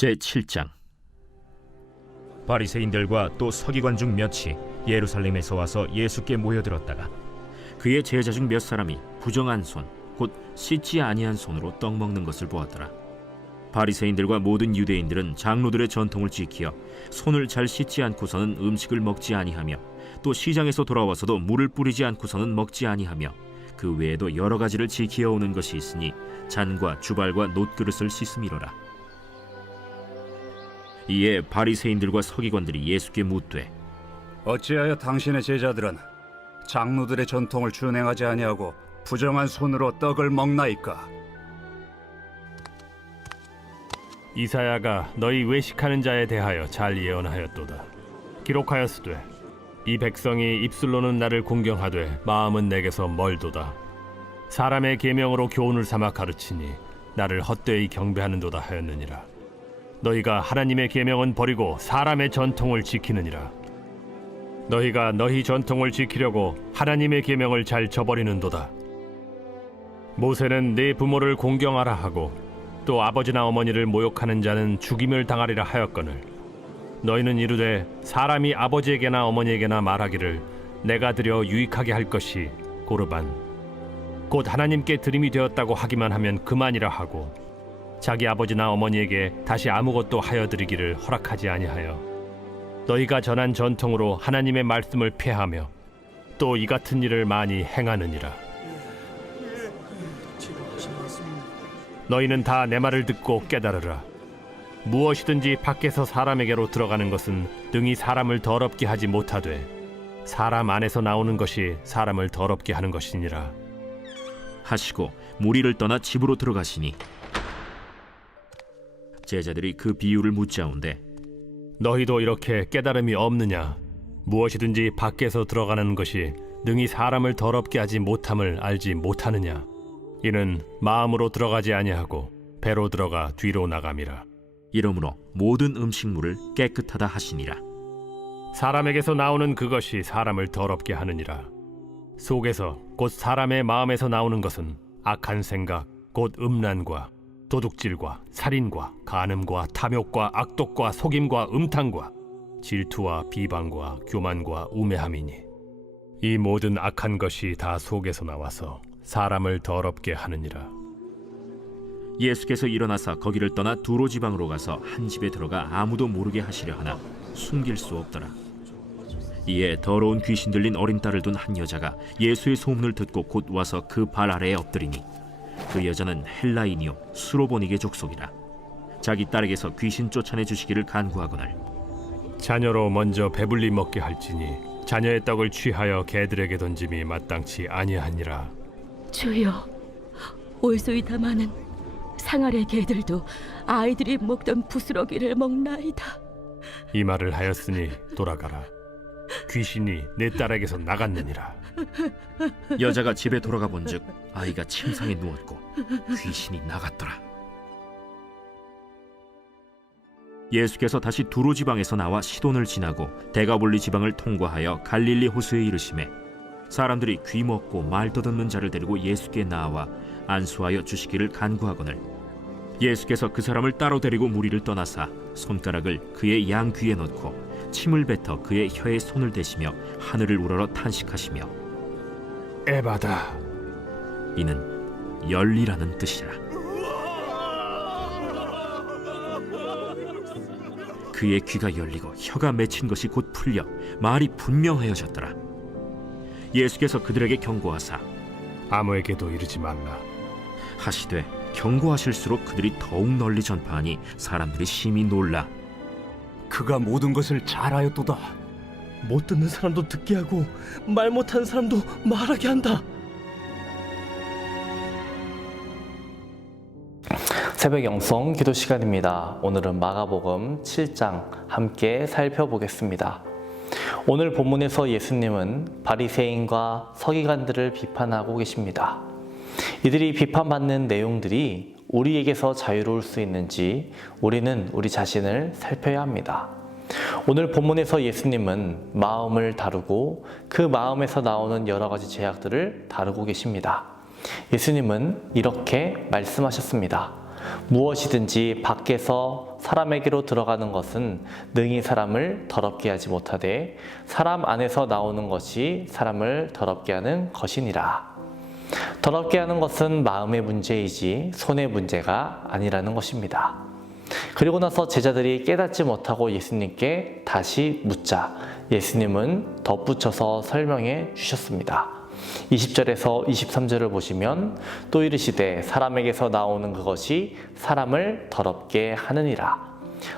제7장. 바리새인들과 또 서기관 중 몇이 예루살렘에서 와서 예수께 모여들었다가 그의 제자 중 몇 사람이 부정한 손, 곧 씻지 아니한 손으로 떡 먹는 것을 보았더라. 바리새인들과 모든 유대인들은 장로들의 전통을 지키어 손을 잘 씻지 않고서는 음식을 먹지 아니하며, 또 시장에서 돌아와서도 물을 뿌리지 않고서는 먹지 아니하며, 그 외에도 여러 가지를 지키어 오는 것이 있으니 잔과 주발과 놋그릇을 씻음이로라. 이에 바리새인들과 서기관들이 예수께 묻되, 어찌하여 당신의 제자들은 장로들의 전통을 준행하지 아니하고 부정한 손으로 떡을 먹나이까? 이사야가 너희 외식하는 자에 대하여 잘 예언하였도다. 기록하였으되 이 백성이 입술로는 나를 공경하되 마음은 내게서 멀도다. 사람의 계명으로 교훈을 삼아 가르치니 나를 헛되이 경배하는도다 하였느니라. 너희가 하나님의 계명은 버리고 사람의 전통을 지키느니라. 너희가 너희 전통을 지키려고 하나님의 계명을 잘 저버리는도다. 모세는 네 부모를 공경하라 하고 또 아버지나 어머니를 모욕하는 자는 죽임을 당하리라 하였거늘, 너희는 이르되 사람이 아버지에게나 어머니에게나 말하기를 내가 드려 유익하게 할 것이 고르반 곧 하나님께 드림이 되었다고 하기만 하면 그만이라 하고, 자기 아버지나 어머니에게 다시 아무것도 하여 드리기를 허락하지 아니하여 너희가 전한 전통으로 하나님의 말씀을 폐하며 또 이 같은 일을 많이 행하느니라. 너희는 다 내 말을 듣고 깨달으라. 무엇이든지 밖에서 사람에게로 들어가는 것은 능히 사람을 더럽게 하지 못하되 사람 안에서 나오는 것이 사람을 더럽게 하는 것이니라 하시고 무리를 떠나 집으로 들어가시니 제자들이 그 비유를 묻자온데, 너희도 이렇게 깨달음이 없느냐? 무엇이든지 밖에서 들어가는 것이 능히 사람을 더럽게 하지 못함을 알지 못하느냐? 이는 마음으로 들어가지 아니하고 배로 들어가 뒤로 나감이라. 이러므로 모든 음식물을 깨끗하다 하시니라. 사람에게서 나오는 그것이 사람을 더럽게 하느니라. 속에서 곧 사람의 마음에서 나오는 것은 악한 생각 곧 음란과 도둑질과 살인과 간음과 탐욕과 악독과 속임과 음탕과 질투와 비방과 교만과 우매함이니 이 모든 악한 것이 다 속에서 나와서 사람을 더럽게 하느니라. 예수께서 일어나사 거기를 떠나 두로 지방으로 가서 한 집에 들어가 아무도 모르게 하시려 하나 숨길 수 없더라. 이에 더러운 귀신 들린 어린 딸을 둔 한 여자가 예수의 소문을 듣고 곧 와서 그 발 아래에 엎드리니, 그 여자는 헬라인이요 수로보니게 족속이라. 자기 딸에게서 귀신 쫓아내 주시기를 간구하거늘, 자녀로 먼저 배불리 먹게 할지니 자녀의 떡을 취하여 개들에게 던짐이 마땅치 아니하니라. 주여, 올소이다 마는 상아래 개들도 아이들이 먹던 부스러기를 먹나이다. 이 말을 하였으니 돌아가라. 귀신이 내 딸에게서 나갔느니라. 여자가 집에 돌아가 본즉 아이가 침상에 누웠고 귀신이 나갔더라. 예수께서 다시 두로 지방에서 나와 시돈을 지나고 데가볼리 지방을 통과하여 갈릴리 호수에 이르시매, 사람들이 귀 먹고 말 더듬는 자를 데리고 예수께 나와 안수하여 주시기를 간구하거늘, 예수께서 그 사람을 따로 데리고 무리를 떠나사 손가락을 그의 양 귀에 넣고 침을 뱉어 그의 혀에 손을 대시며 하늘을 우러러 탄식하시며, 에바다, 이는 열리라는 뜻이라. 그의 귀가 열리고 혀가 맺힌 것이 곧 풀려 말이 분명하여졌더라. 예수께서 그들에게 경고하사 아무에게도 이르지 말라 하시되, 경고하실수록 그들이 더욱 널리 전파하니 사람들이 심히 놀라 그가 모든 것을 잘하였도다. 못 듣는 사람도 듣게 하고 말 못하는 사람도 말하게 한다. 새벽 영성 기도 시간입니다. 오늘은 마가복음 7장 함께 살펴보겠습니다. 오늘 본문에서 예수님은 바리새인과 서기관들을 비판하고 계십니다. 이들이 비판받는 내용들이 우리에게서 자유로울 수 있는지 우리는 우리 자신을 살펴야 합니다. 오늘 본문에서 예수님은 마음을 다루고 그 마음에서 나오는 여러 가지 죄악들을 다루고 계십니다. 예수님은 이렇게 말씀하셨습니다. 무엇이든지 밖에서 사람에게로 들어가는 것은 능히 사람을 더럽게 하지 못하되 사람 안에서 나오는 것이 사람을 더럽게 하는 것이니라. 더럽게 하는 것은 마음의 문제이지 손의 문제가 아니라는 것입니다. 그리고 나서 제자들이 깨닫지 못하고 예수님께 다시 묻자 예수님은 덧붙여서 설명해 주셨습니다. 20절에서 23절을 보시면 또 이르시되 사람에게서 나오는 그것이 사람을 더럽게 하느니라.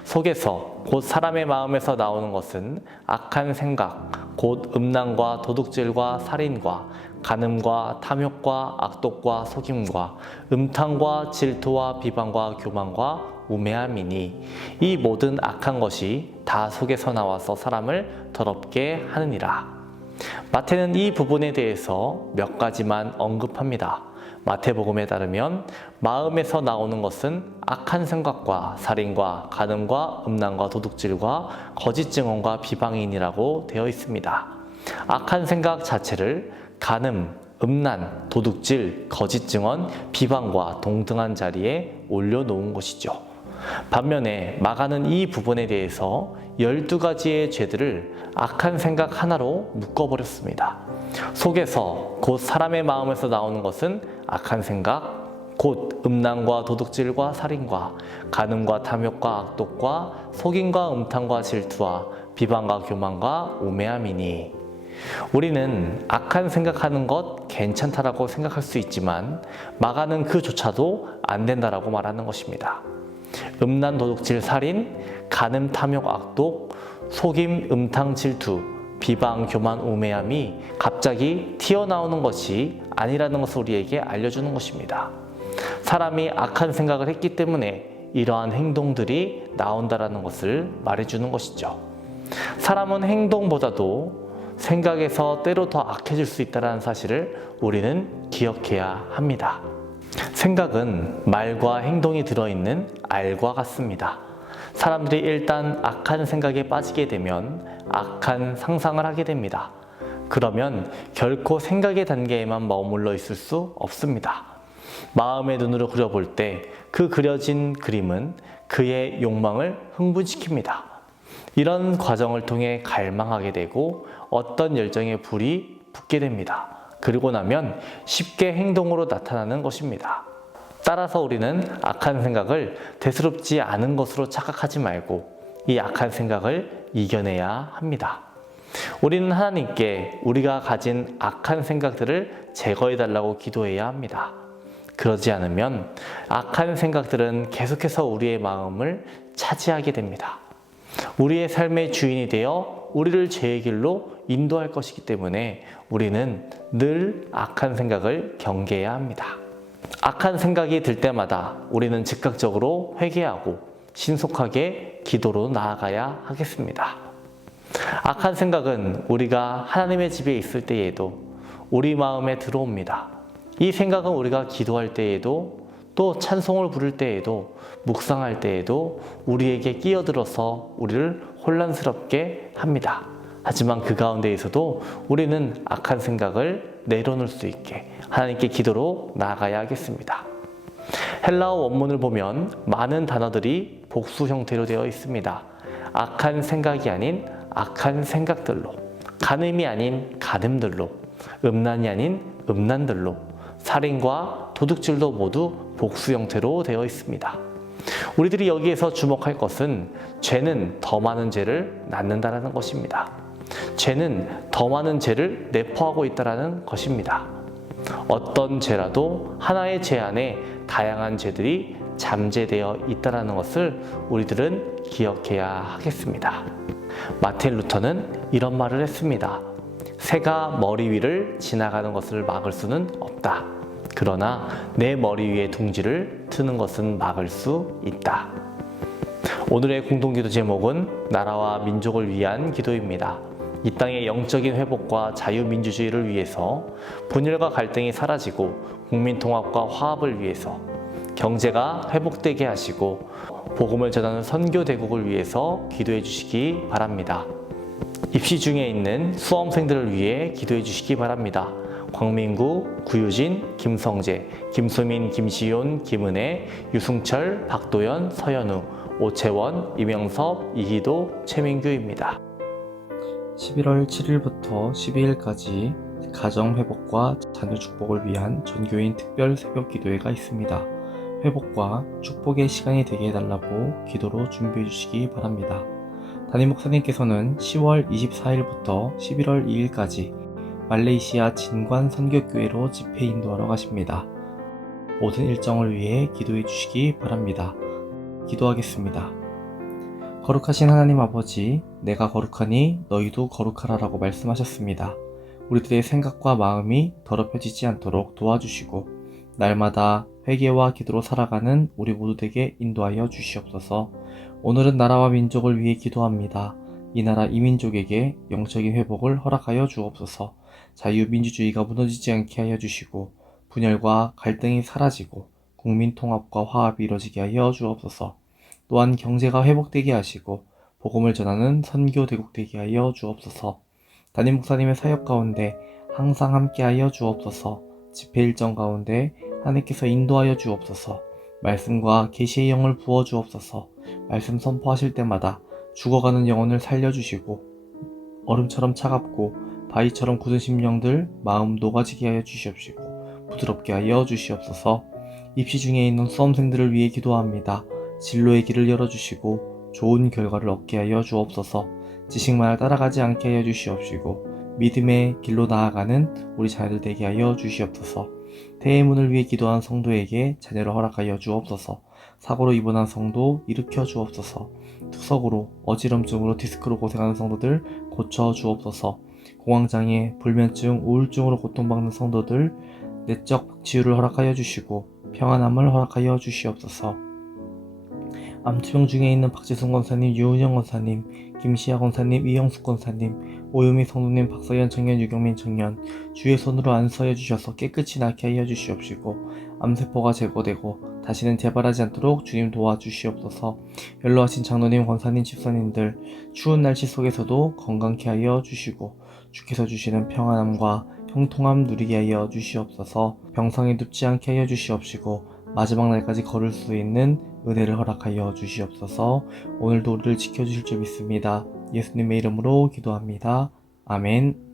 속에서 곧 사람의 마음에서 나오는 것은 악한 생각, 곧 음란과 도둑질과 살인과 간음과 탐욕과 악독과 속임과 음탕과 질투와 비방과 교만과 우매함이니 이 모든 악한 것이 다 속에서 나와서 사람을 더럽게 하느니라. 마태는 이 부분에 대해서 몇 가지만 언급합니다. 마태복음에 따르면 마음에서 나오는 것은 악한 생각과 살인과 간음과 음란과 도둑질과 거짓 증언과 비방인이라고 되어 있습니다. 악한 생각 자체를 간음, 음란, 도둑질, 거짓 증언, 비방과 동등한 자리에 올려놓은 것이죠. 반면에 마가는 이 부분에 대해서 12가지의 죄들을 악한 생각 하나로 묶어버렸습니다. 속에서 곧 사람의 마음에서 나오는 것은 악한 생각, 곧 음란과 도둑질과 살인과 간음과 탐욕과 악독과 속임과 음탕과 질투와 비방과 교만과 우매함이니 우리는 악한 생각하는 것 괜찮다라고 생각할 수 있지만 마가는 그조차도 안 된다라고 말하는 것입니다. 음란, 도둑질, 살인, 간음, 탐욕, 악독, 속임, 음탕, 질투, 비방, 교만, 우매함이 갑자기 튀어나오는 것이 아니라는 것을 우리에게 알려주는 것입니다. 사람이 악한 생각을 했기 때문에 이러한 행동들이 나온다라는 것을 말해주는 것이죠. 사람은 행동보다도 생각에서 때로 더 악해질 수 있다는 사실을 우리는 기억해야 합니다. 생각은 말과 행동이 들어있는 알과 같습니다. 사람들이 일단 악한 생각에 빠지게 되면 악한 상상을 하게 됩니다. 그러면 결코 생각의 단계에만 머물러 있을 수 없습니다. 마음의 눈으로 그려볼 때 그 그려진 그림은 그의 욕망을 흥분시킵니다. 이런 과정을 통해 갈망하게 되고 어떤 열정의 불이 붙게 됩니다. 그리고 나면 쉽게 행동으로 나타나는 것입니다. 따라서 우리는 악한 생각을 대수롭지 않은 것으로 착각하지 말고 이 악한 생각을 이겨내야 합니다. 우리는 하나님께 우리가 가진 악한 생각들을 제거해달라고 기도해야 합니다. 그러지 않으면 악한 생각들은 계속해서 우리의 마음을 차지하게 됩니다. 우리의 삶의 주인이 되어 우리를 죄의 길로 인도할 것이기 때문에 우리는 늘 악한 생각을 경계해야 합니다. 악한 생각이 들 때마다 우리는 즉각적으로 회개하고 신속하게 기도로 나아가야 하겠습니다. 악한 생각은 우리가 하나님의 집에 있을 때에도 우리 마음에 들어옵니다. 이 생각은 우리가 기도할 때에도 또 찬송을 부를 때에도 묵상할 때에도 우리에게 끼어들어서 우리를 혼란스럽게 합니다. 하지만 그 가운데에서도 우리는 악한 생각을 내려놓을 수 있게 하나님께 기도로 나아가야 하겠습니다. 헬라어 원문을 보면 많은 단어들이 복수 형태로 되어 있습니다. 악한 생각이 아닌 악한 생각들로, 간음이 아닌 간음들로, 음란이 아닌 음란들로, 살인과 도둑질도 모두 복수 형태로 되어 있습니다. 우리들이 여기에서 주목할 것은 죄는 더 많은 죄를 낳는다는 것입니다. 죄는 더 많은 죄를 내포하고 있다는 것입니다. 어떤 죄라도 하나의 죄 안에 다양한 죄들이 잠재되어 있다는 것을 우리들은 기억해야 하겠습니다. 마틴 루터는 이런 말을 했습니다. 새가 머리 위를 지나가는 것을 막을 수는 없다. 그러나 내 머리 위에 둥지를 트는 것은 막을 수 있다. 오늘의 공동기도 제목은 나라와 민족을 위한 기도입니다. 이 땅의 영적인 회복과 자유민주주의를 위해서 분열과 갈등이 사라지고 국민통합과 화합을 위해서 경제가 회복되게 하시고 복음을 전하는 선교대국을 위해서 기도해 주시기 바랍니다. 입시 중에 있는 수험생들을 위해 기도해 주시기 바랍니다. 광민구, 구유진, 김성재, 김수민, 김시윤, 김은혜, 유승철, 박도연, 서현우, 오채원, 이명섭, 이희도, 최민규입니다. 11월 7일부터 12일까지 가정 회복과 자녀 축복을 위한 전교인 특별 새벽 기도회가 있습니다. 회복과 축복의 시간이 되게 해달라고 기도로 준비해 주시기 바랍니다. 담임 목사님께서는 10월 24일부터 11월 2일까지 말레이시아 진관 선교교회로 집회 인도하러 가십니다. 모든 일정을 위해 기도해 주시기 바랍니다. 기도하겠습니다. 거룩하신 하나님 아버지, 내가 거룩하니 너희도 거룩하라라고 말씀하셨습니다. 우리들의 생각과 마음이 더럽혀지지 않도록 도와주시고 날마다 회개와 기도로 살아가는 우리 모두 되게 인도하여 주시옵소서. 오늘은 나라와 민족을 위해 기도합니다. 이 나라 이민족에게 영적인 회복을 허락하여 주옵소서. 자유민주주의가 무너지지 않게 하여 주시고 분열과 갈등이 사라지고 국민 통합과 화합이 이루어지게 하여 주옵소서. 또한 경제가 회복되게 하시고 복음을 전하는 선교 대국 되게 하여 주옵소서. 담임 목사님의 사역 가운데 항상 함께하여 주옵소서. 집회 일정 가운데 하나님께서 인도하여 주옵소서. 말씀과 계시의 영을 부어 주옵소서. 말씀 선포하실 때마다 죽어가는 영혼을 살려주시고 얼음처럼 차갑고 바위처럼 굳은 심령들 마음 녹아지게 하여 주시옵시고 부드럽게 하여 주시옵소서. 입시 중에 있는 수험생들을 위해 기도합니다. 진로의 길을 열어주시고 좋은 결과를 얻게 하여 주옵소서. 지식만을 따라가지 않게 하여 주시옵시고 믿음의 길로 나아가는 우리 자녀들 되게 하여 주시옵소서. 대의 문을 위해 기도한 성도에게 자녀를 허락하여 주옵소서. 사고로 입원한 성도 일으켜 주옵소서. 투석으로 어지럼증으로 디스크로 고생하는 성도들 고쳐 주옵소서. 공황장애, 불면증, 우울증으로 고통받는 성도들 내적 치유를 허락하여 주시고 평안함을 허락하여 주시옵소서. 암투병 중에 있는 박지순 권사님, 유은영 권사님, 김시아 권사님, 이영숙 권사님, 오유미 성도님, 박서연 청년, 유경민 청년 주의 손으로 안수하여 주셔서 깨끗이 낫게 하여 주시옵시고 암세포가 제거되고 다시는 재발하지 않도록 주님 도와주시옵소서. 연로하신 장로님, 권사님, 집사님들 추운 날씨 속에서도 건강케 하여 주시고 주께서 주시는 평안함과 형통함 누리게 하여 주시옵소서. 병상에 눕지 않게 하여 주시옵시고 마지막 날까지 걸을 수 있는 은혜를 허락하여 주시옵소서. 오늘도 우리를 지켜주실 줄 믿습니다. 예수님의 이름으로 기도합니다. 아멘.